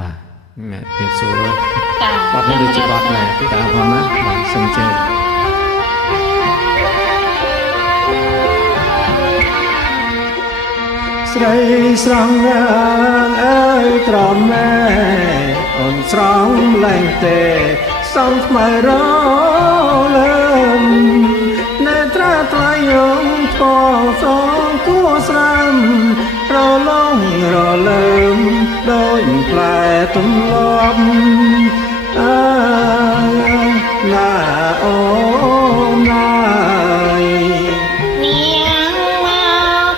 បាទអ្នកភាពសួរចាបត់នេះដូចជាបត់ណាពីតាផងណាបាទសូមជើញស្រីស្រងអើយត្រមណែអូនស្រងលែងទេសងថ្មីរលើមណែត្រាថ្លៃយំឈរសងគួស្រាំរលងរលើមដូចផ្លែទំលាប់អើណាអូនណាយនាងម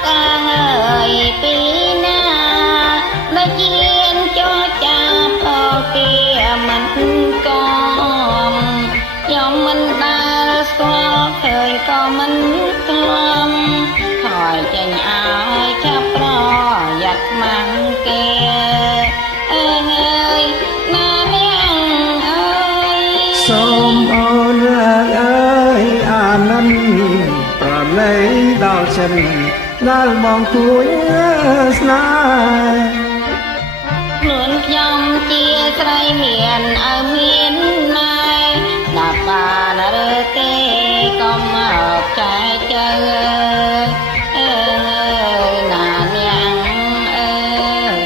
កអើយពីណាដូចជាចូលចាប់អពីមិនកំខ្ញុំមិនដែលស្គាល់ឃើញក៏មិនខ្លាំខ້ອຍចេញឲ្យចាប់ប្រយ័ត្នខ្មាំងគេអើយណានាងអើយសូមអូនអើយអានិនប្រណីដល់ចិនដែលបងគួយស្នេហ៍ខ្លួនខ្ញុំជាស្រីមានឲ្យមានណែដាក់បានឬទេក៏មកចែកចើអើយណានាងអើយ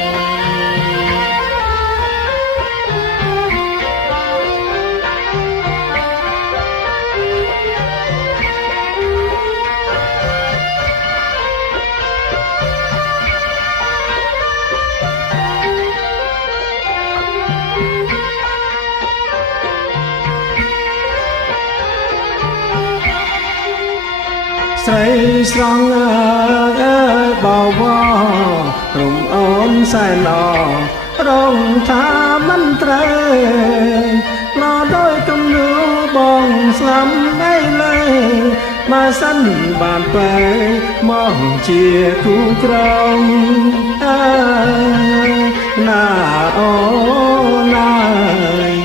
ស្រីស្រងអើយបវររំអូនសែនល្អរងថាមិនត្រូវឡដោយគំនូបងស្លាប់ឯលើមកសិនបានទៅមកជាគូក្រងអើយណាអូណាយ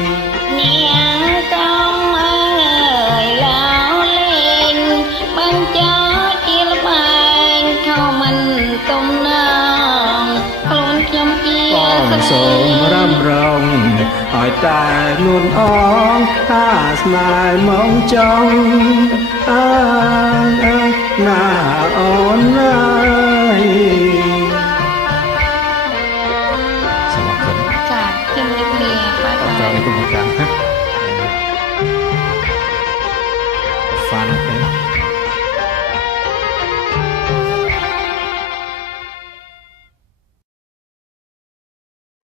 នាងកំអើយឡៅលេងបញ្ចោជាលបែងខំមិនទំនងខ្លួនខ្ញុំជា បង ស្រី សូមរំរងឲ្យតែនួនអងថាស្នេហ៍មកចង់អើយណាអូនណាយសូមអរគុណ ចាជំរាបលាបាយបាយ ត្រង់នេះគុំប្រកាស